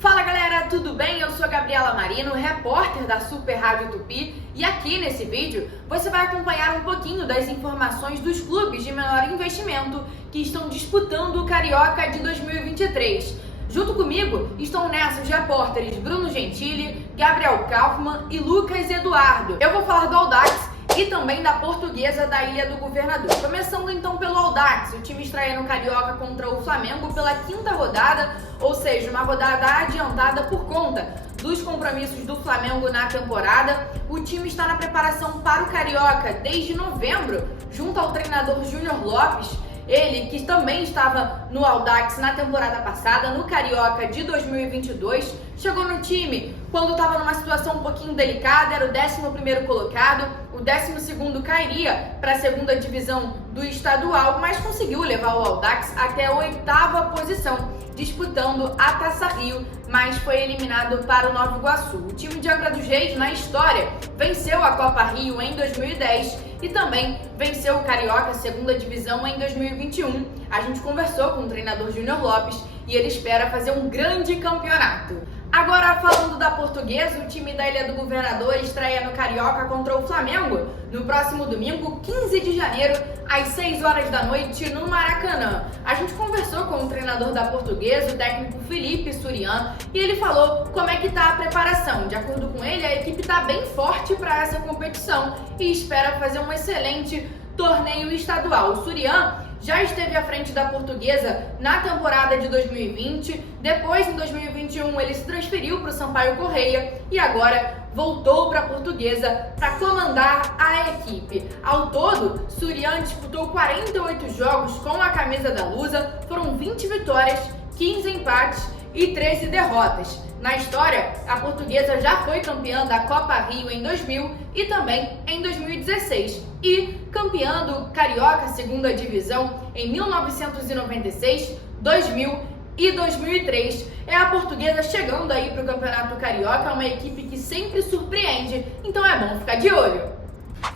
Fala galera, tudo bem? Eu sou a Gabriela Marino, repórter da Super Rádio Tupi, e aqui nesse vídeo você vai acompanhar um pouquinho das informações dos clubes de menor investimento que estão disputando o Carioca de 2023. Junto comigo estão nessa os repórteres Bruno Gentili, Gabriel Kaufmann e Lucas Eduardo. Eu vou falar do Audax e também da Portuguesa da Ilha do Governador. Começando então pelo Audax, o time estreia no Carioca contra o Flamengo pela quinta rodada, ou seja, uma rodada adiantada por conta dos compromissos do Flamengo na temporada. O time está na preparação para o Carioca desde novembro, junto ao treinador Júnior Lopes. Ele que também estava no Audax na temporada passada, no Carioca de 2022, chegou no time quando estava numa situação um pouquinho delicada, era o 11º colocado, o 12º cairia para a segunda divisão do estadual, mas conseguiu levar o Audax até a 8ª posição, disputando a Taça Rio, mas foi eliminado para o Nova Iguaçu. O time de Angra dos Reis, na história, venceu a Copa Rio em 2010 e também venceu o Carioca, segunda divisão, em 2021. A gente conversou com o treinador Júnior Lopes e ele espera fazer um grande campeonato. Agora, falando da Portuguesa, o time da Ilha do Governador estreia no Carioca contra o Flamengo no próximo domingo, 15 de janeiro, às 6 horas da noite, no Maracanã. A gente conversou com o treinador da Portuguesa, o técnico Felipe Surian, e ele falou como é que está a preparação. De acordo com ele, a equipe está bem forte para essa competição e espera fazer um excelente torneio estadual. O Surian já esteve à frente da Portuguesa na temporada de 2020, depois em 2021 ele se transferiu para o Sampaio Corrêa e agora voltou para a Portuguesa para comandar a equipe. Ao todo, Surian disputou 48 jogos com a camisa da Lusa, foram 20 vitórias, 15 empates e 13 derrotas. Na história, a Portuguesa já foi campeã da Copa Rio em 2000 e também em 2016 e campeã do Carioca segunda divisão em 1996, 2000 e 2003. É a Portuguesa chegando aí para o Campeonato Carioca, uma equipe que sempre surpreende, então é bom ficar de olho.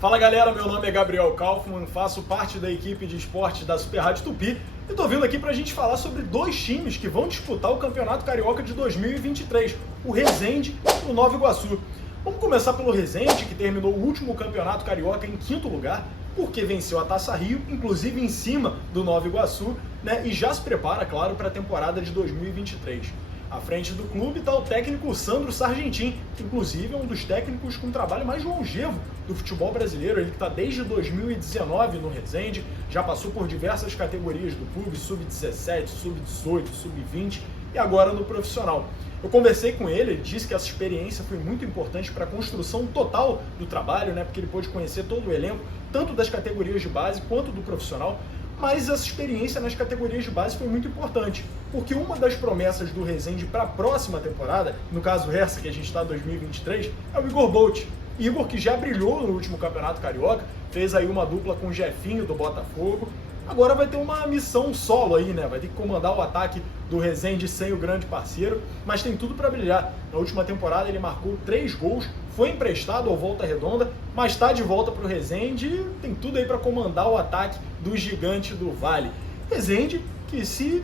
Fala galera, meu nome é Gabriel Kaufmann, faço parte da equipe de esportes da Super Rádio Tupi e tô vindo aqui pra gente falar sobre dois times que vão disputar o Campeonato Carioca de 2023, o Resende e o Nova Iguaçu. Vamos começar pelo Resende, que terminou o último Campeonato Carioca em 5º lugar, porque venceu a Taça Rio, inclusive em cima do Nova Iguaçu, né, e já se prepara, claro, para a temporada de 2023. À frente do clube está o técnico Sandro Sargentin, que inclusive é um dos técnicos com o trabalho mais longevo do futebol brasileiro. Ele está desde 2019 no Resende, já passou por diversas categorias do clube, sub-17, sub-18, sub-20 e agora no profissional. Eu conversei com ele, ele disse que essa experiência foi muito importante para a construção total do trabalho, né, porque ele pôde conhecer todo o elenco, tanto das categorias de base quanto do profissional. Mas essa experiência nas categorias de base foi muito importante, porque uma das promessas do Resende para a próxima temporada, no caso essa que a gente está em 2023, é o Igor Bolt. Igor que já brilhou no último Campeonato Carioca, fez aí uma dupla com o Jefinho do Botafogo, agora vai ter uma missão solo aí, né? Vai ter que comandar o ataque do Resende sem o grande parceiro, mas tem tudo para brilhar. Na última temporada ele marcou 3 gols, foi emprestado ao Volta Redonda, mas está de volta para o Resende e tem tudo aí para comandar o ataque do gigante do Vale. Resende que, se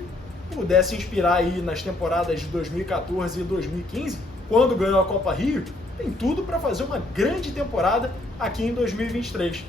pudesse inspirar aí nas temporadas de 2014 e 2015, quando ganhou a Copa Rio, tem tudo para fazer uma grande temporada aqui em 2023.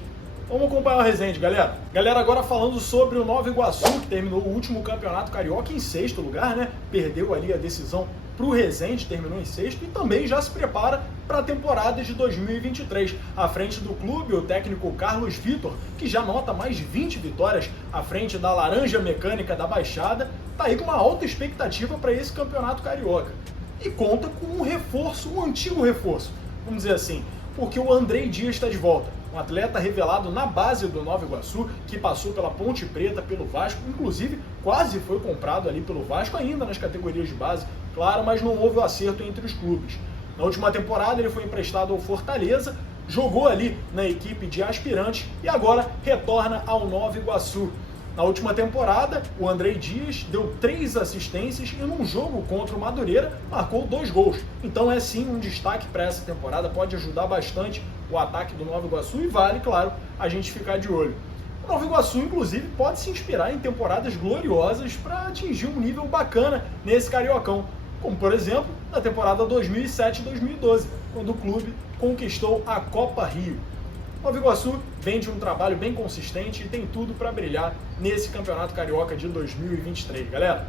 Vamos acompanhar o Resende, galera. Galera, agora falando sobre o Nova Iguaçu, que terminou o último Campeonato Carioca em 6º lugar, né? Perdeu ali a decisão para o Resende, terminou em 6º e também já se prepara para a temporada de 2023. À frente do clube, o técnico Carlos Vitor, que já nota mais de 20 vitórias à frente da Laranja Mecânica da Baixada, tá aí com uma alta expectativa para esse Campeonato Carioca. E conta com um reforço, um antigo reforço, vamos dizer assim, porque o Andrei Dias está de volta. Um atleta revelado na base do Nova Iguaçu, que passou pela Ponte Preta, pelo Vasco, inclusive quase foi comprado ali pelo Vasco, ainda nas categorias de base, claro, mas não houve o acerto entre os clubes. Na última temporada ele foi emprestado ao Fortaleza, jogou ali na equipe de aspirantes e agora retorna ao Nova Iguaçu. Na última temporada, o Andrei Dias deu 3 assistências e num jogo contra o Madureira marcou 2 gols. Então é sim um destaque para essa temporada, pode ajudar bastante o ataque do Nova Iguaçu e vale, claro, a gente ficar de olho. O Nova Iguaçu, inclusive, pode se inspirar em temporadas gloriosas para atingir um nível bacana nesse Cariocão. como por exemplo na temporada 2007-2012, quando o clube conquistou a Copa Rio. Nova Iguaçu vem de um trabalho bem consistente e tem tudo para brilhar nesse Campeonato Carioca de 2023, galera.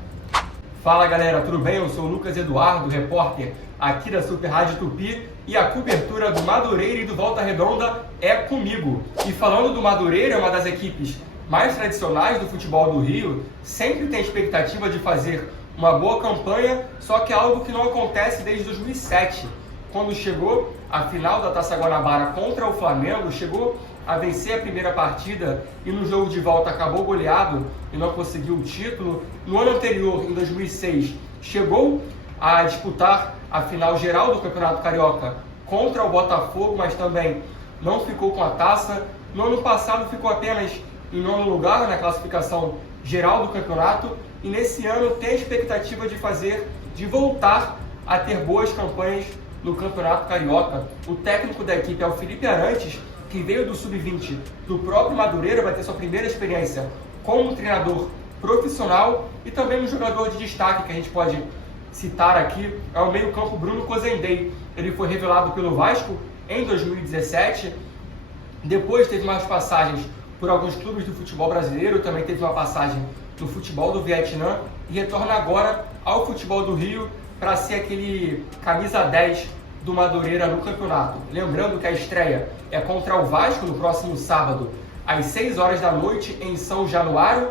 Fala galera, tudo bem? Eu sou o Lucas Eduardo, repórter aqui da Super Rádio Tupi, e a cobertura do Madureira e do Volta Redonda é comigo. E falando do Madureira, uma das equipes mais tradicionais do futebol do Rio, sempre tem expectativa de fazer uma boa campanha, só que é algo que não acontece desde 2007, quando chegou a final da Taça Guanabara contra o Flamengo, chegou a vencer a primeira partida e no jogo de volta acabou goleado e não conseguiu o título. No ano anterior, em 2006, chegou a disputar a final geral do Campeonato Carioca contra o Botafogo, mas também não ficou com a taça. No ano passado ficou apenas em nono lugar na classificação geral do campeonato, e nesse ano tem a expectativa de voltar a ter boas campanhas no Campeonato Carioca. O técnico da equipe é o Felipe Arantes, que veio do Sub-20 do próprio Madureira, vai ter sua primeira experiência como treinador profissional, e também um jogador de destaque que a gente pode citar aqui é o meio-campo Bruno Cozendei. Ele foi revelado pelo Vasco em 2017, depois teve umas passagens por alguns clubes do futebol brasileiro, também teve uma passagem no futebol do Vietnã e retorna agora ao futebol do Rio para ser aquele camisa 10 do Madureira no campeonato. Lembrando que a estreia é contra o Vasco no próximo sábado, às 6 horas da noite, em São Januário,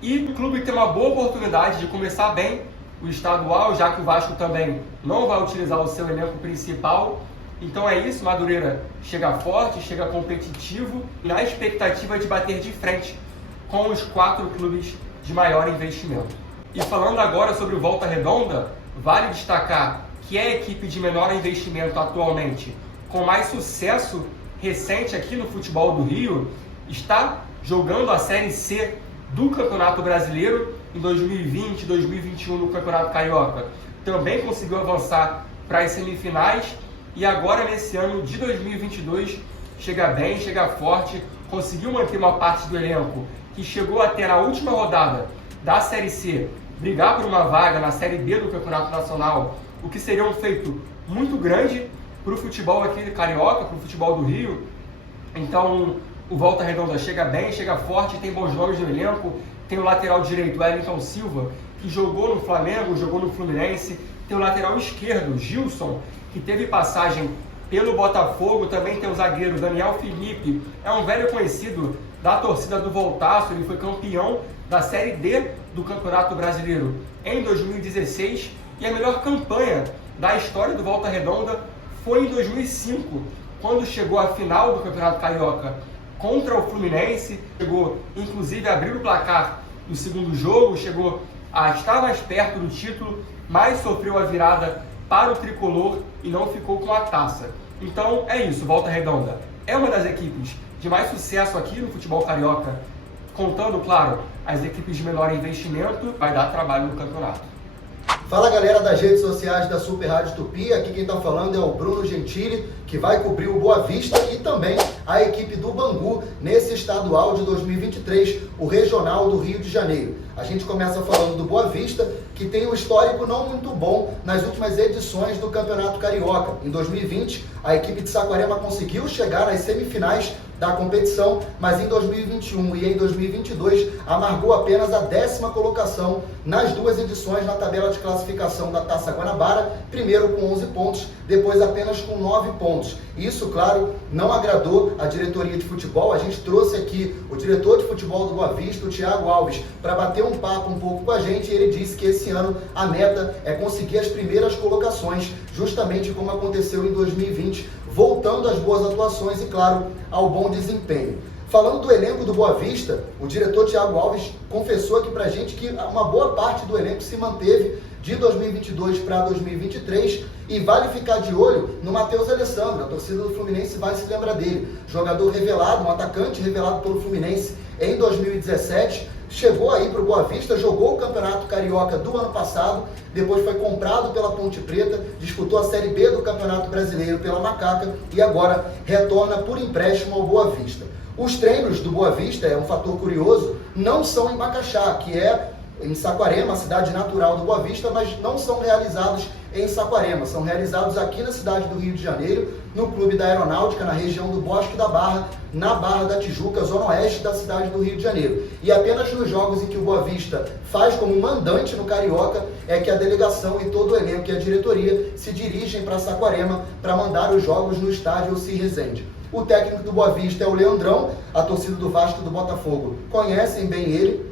e o clube tem uma boa oportunidade de começar bem o estadual, já que o Vasco também não vai utilizar o seu elenco principal. Então é isso, Madureira chega forte, chega competitivo, na expectativa de bater de frente com os 4 clubes de maior investimento. E falando agora sobre o Volta Redonda, vale destacar que é a equipe de menor investimento atualmente, com mais sucesso recente aqui no futebol do Rio, está jogando a Série C do Campeonato Brasileiro em 2020, 2021 no Campeonato Carioca. Também conseguiu avançar para as semifinais e agora nesse ano de 2022 chega bem, chega forte, conseguiu manter uma parte do elenco que chegou até na última rodada da Série C brigar por uma vaga na Série B do Campeonato Nacional, o que seria um feito muito grande para o futebol aqui carioca, para o futebol do Rio. Então o Volta Redonda chega bem, chega forte, tem bons nomes no elenco. Tem o lateral direito, Wellington Silva, que jogou no Flamengo, jogou no Fluminense. Tem o lateral esquerdo, Gilson, que teve passagem pelo Botafogo. Também tem o zagueiro Daniel Felipe, é um velho conhecido da torcida do Voltaço. Ele foi campeão da Série D do Campeonato Brasileiro em 2016, e a melhor campanha da história do Volta Redonda foi em 2005, quando chegou à final do Campeonato Carioca contra o Fluminense, chegou inclusive a abrir o placar no segundo jogo, chegou a estar mais perto do título, mas sofreu a virada para o tricolor e não ficou com a taça. Então é isso, Volta Redonda é uma das equipes de mais sucesso aqui no futebol carioca, contando, claro, as equipes de menor investimento, vai dar trabalho no campeonato. Fala galera das redes sociais da Super Rádio Tupi, aqui quem está falando é o Bruno Gentili, que vai cobrir o Boa Vista e também a equipe do Bangu nesse estadual de 2023, o regional do Rio de Janeiro. A gente começa falando do Boa Vista, que tem um histórico não muito bom nas últimas edições do Campeonato Carioca. Em 2020, a equipe de Saquarema conseguiu chegar às semifinais da competição, mas em 2021 e em 2022 amargou apenas a 10ª colocação nas 2 edições na tabela de classificação da Taça Guanabara, primeiro com 11 pontos, depois apenas com 9 pontos. Isso, claro, não agradou a diretoria de futebol. A gente trouxe aqui o diretor de futebol do Boa Vista, o Thiago Alves, para bater um papo um pouco com a gente, e ele disse que esse ano a meta é conseguir as primeiras colocações, justamente como aconteceu em 2020, voltando às boas atuações e, claro, ao bom desempenho. Falando do elenco do Boa Vista, o diretor Thiago Alves confessou aqui pra gente que uma boa parte do elenco se manteve de 2022 para 2023, e vale ficar de olho no Matheus Alessandro. A torcida do Fluminense vai se lembrar dele. Jogador revelado, um atacante revelado pelo Fluminense em 2017, chegou aí para o Boa Vista, jogou o Campeonato Carioca do ano passado, depois foi comprado pela Ponte Preta, disputou a Série B do Campeonato Brasileiro pela Macaca e agora retorna por empréstimo ao Boa Vista. Os treinos do Boa Vista, é um fator curioso, não são em Macaxá, que é em Saquarema, a cidade natural do Boa Vista, mas não são realizados em Saquarema, são realizados aqui na cidade do Rio de Janeiro, no Clube da Aeronáutica, na região do Bosque da Barra, na Barra da Tijuca, zona oeste da cidade do Rio de Janeiro. E apenas nos jogos em que o Boa Vista faz como mandante no Carioca é que a delegação e todo o elenco e a diretoria se dirigem para Saquarema para mandar os jogos no estádio Alcir Rezende. O técnico do Boa Vista é o Leandrão, a torcida do Vasco e do Botafogo conhecem bem ele.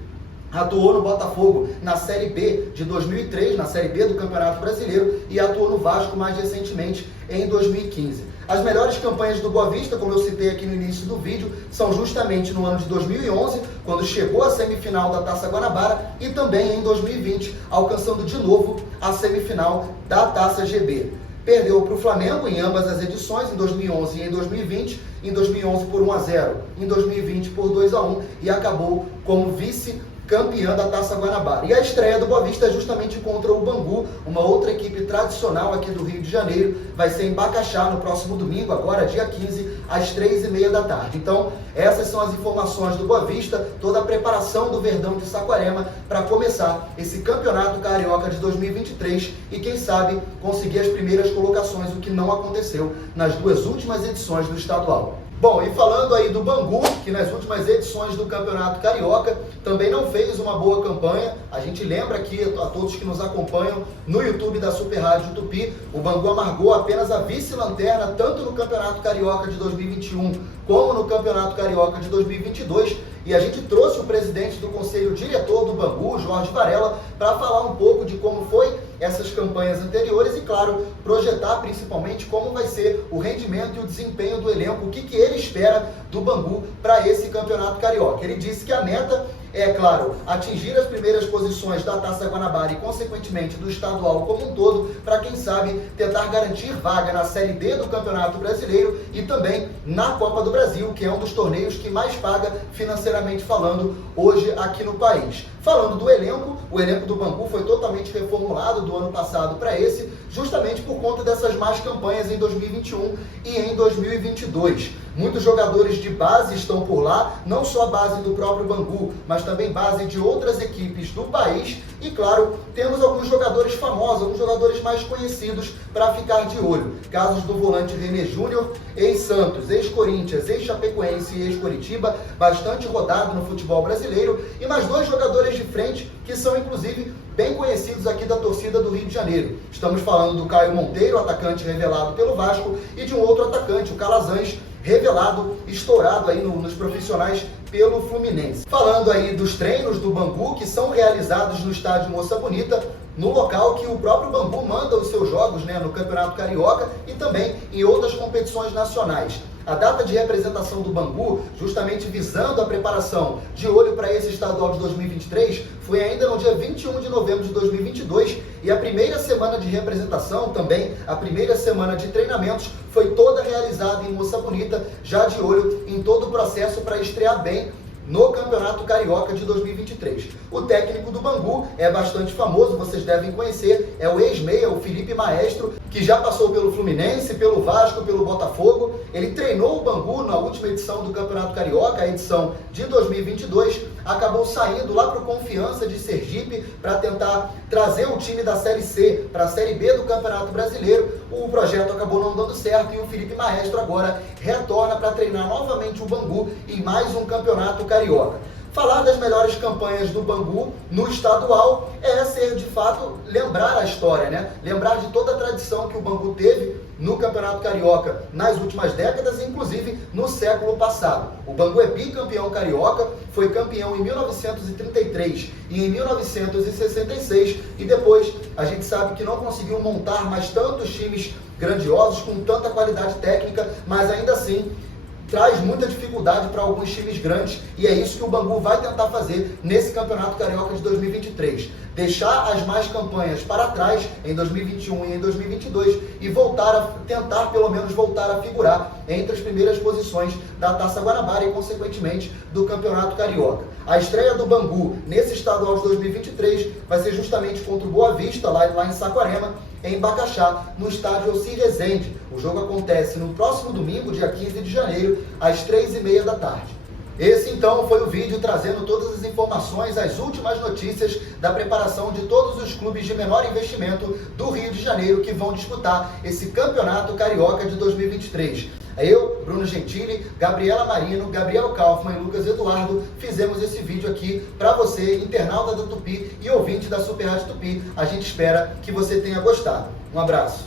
Atuou no Botafogo na Série B de 2003, na Série B do Campeonato Brasileiro, e atuou no Vasco mais recentemente em 2015. As melhores campanhas do Boa Vista, como eu citei aqui no início do vídeo, são justamente no ano de 2011, quando chegou à semifinal da Taça Guanabara, e também em 2020, alcançando de novo a semifinal da Taça GB. Perdeu para o Flamengo em ambas as edições, em 2011 e em 2020, em 2011 por 1-0, em 2020 por 2-1, e acabou como vice-campeã da Taça Guanabara. E a estreia do Boa Vista é justamente contra o Bangu, uma outra equipe tradicional aqui do Rio de Janeiro. Vai ser em Bacaxá no próximo domingo, agora dia 15, às 3h30 da tarde. Então, essas são as informações do Boa Vista, toda a preparação do Verdão de Saquarema para começar esse Campeonato Carioca de 2023 e, quem sabe, conseguir as primeiras colocações, o que não aconteceu nas duas últimas edições do estadual. Bom, e falando aí do Bangu, que nas últimas edições do Campeonato Carioca também não fez uma boa campanha. A gente lembra aqui a todos que nos acompanham no YouTube da Super Rádio Tupi, o Bangu amargou apenas a vice-lanterna tanto no Campeonato Carioca de 2021 como no Campeonato Carioca de 2022. E a gente trouxe o presidente do Conselho Diretor do Bangu, Jorge Varela, para falar um pouco de como foi essas campanhas anteriores e, claro, projetar principalmente como vai ser o rendimento e o desempenho do elenco, o que ele espera do Bangu para esse Campeonato Carioca. Ele disse que a meta é, claro, atingir as primeiras posições da Taça Guanabara e, consequentemente, do estadual como um todo, para, quem sabe, tentar garantir vaga na Série D do Campeonato Brasileiro e também na Copa do Brasil, que é um dos torneios que mais paga financeiramente falando hoje aqui no país. Falando do elenco, o elenco do Bangu foi totalmente reformulado do ano passado para esse, justamente por conta dessas más campanhas em 2021 e em 2022. Muitos jogadores de base estão por lá, não só a base do próprio Bangu, mas também base de outras equipes do país. E, claro, temos alguns jogadores famosos, alguns jogadores mais conhecidos para ficar de olho. Casos do volante René Júnior, ex-Santos, ex-Corinthians, ex-Chapecoense e ex-Coritiba, bastante rodado no futebol brasileiro. E mais dois jogadores de frente que são, inclusive, bem conhecidos aqui da torcida do Rio de Janeiro. Estamos falando do Caio Monteiro, atacante revelado pelo Vasco, e de um outro atacante, o Calazans, revelado, estourado aí nos profissionais pelo Fluminense. Falando aí dos treinos do Bangu, que são realizados no estádio Moça Bonita, no local que o próprio Bangu manda os seus jogos, né, no Campeonato Carioca e também em outras competições nacionais. A data de representação do Bangu, justamente visando a preparação de olho para esse estadual de 2023, foi ainda no dia 21 de novembro de 2022 e a primeira semana de representação, também a primeira semana de treinamentos, foi toda realizada em Moça Bonita, já de olho em todo o processo para estrear bem no Campeonato Carioca de 2023. O técnico do Bangu é bastante famoso, vocês devem conhecer, é o ex-meia, o Felipe Maestro, que já passou pelo Fluminense, pelo Vasco, pelo Botafogo. Ele treinou o Bangu na última edição do Campeonato Carioca, a edição de 2022, acabou saindo lá para o Confiança de Sergipe para tentar trazer o time da Série C para a Série B do Campeonato Brasileiro. O projeto acabou não dando certo e o Felipe Maestro agora retorna para treinar novamente o Bangu em mais um Campeonato Carioca. Falar das melhores campanhas do Bangu no estadual é ser, de fato, lembrar a história, né? Lembrar de toda a tradição que o Bangu teve no Campeonato Carioca nas últimas décadas, inclusive no século passado. O Bangu é bicampeão carioca, foi campeão em 1933 e em 1966, e depois a gente sabe que não conseguiu montar mais tantos times grandiosos, com tanta qualidade técnica, mas ainda assim traz muita dificuldade para alguns times grandes, e é isso que o Bangu vai tentar fazer nesse Campeonato Carioca de 2023. Deixar as más campanhas para trás em 2021 e em 2022 e tentar pelo menos voltar a figurar entre as primeiras posições da Taça Guanabara e, consequentemente, do Campeonato Carioca. A estreia do Bangu nesse estadual de 2023 vai ser justamente contra o Boa Vista, lá em Saquarema, em Bacaxá, no estádio Alcir Rezende. O jogo acontece no próximo domingo, dia 15 de janeiro, às 3h30 da tarde. Esse então foi o vídeo trazendo todas as informações, as últimas notícias da preparação de todos os clubes de menor investimento do Rio de Janeiro que vão disputar esse Campeonato Carioca de 2023. Eu, Bruno Gentili, Gabriela Marino, Gabriel Kaufmann e Lucas Eduardo fizemos esse vídeo aqui para você, internauta da Tupi e ouvinte da Super Rádio Tupi. A gente espera que você tenha gostado. Um abraço.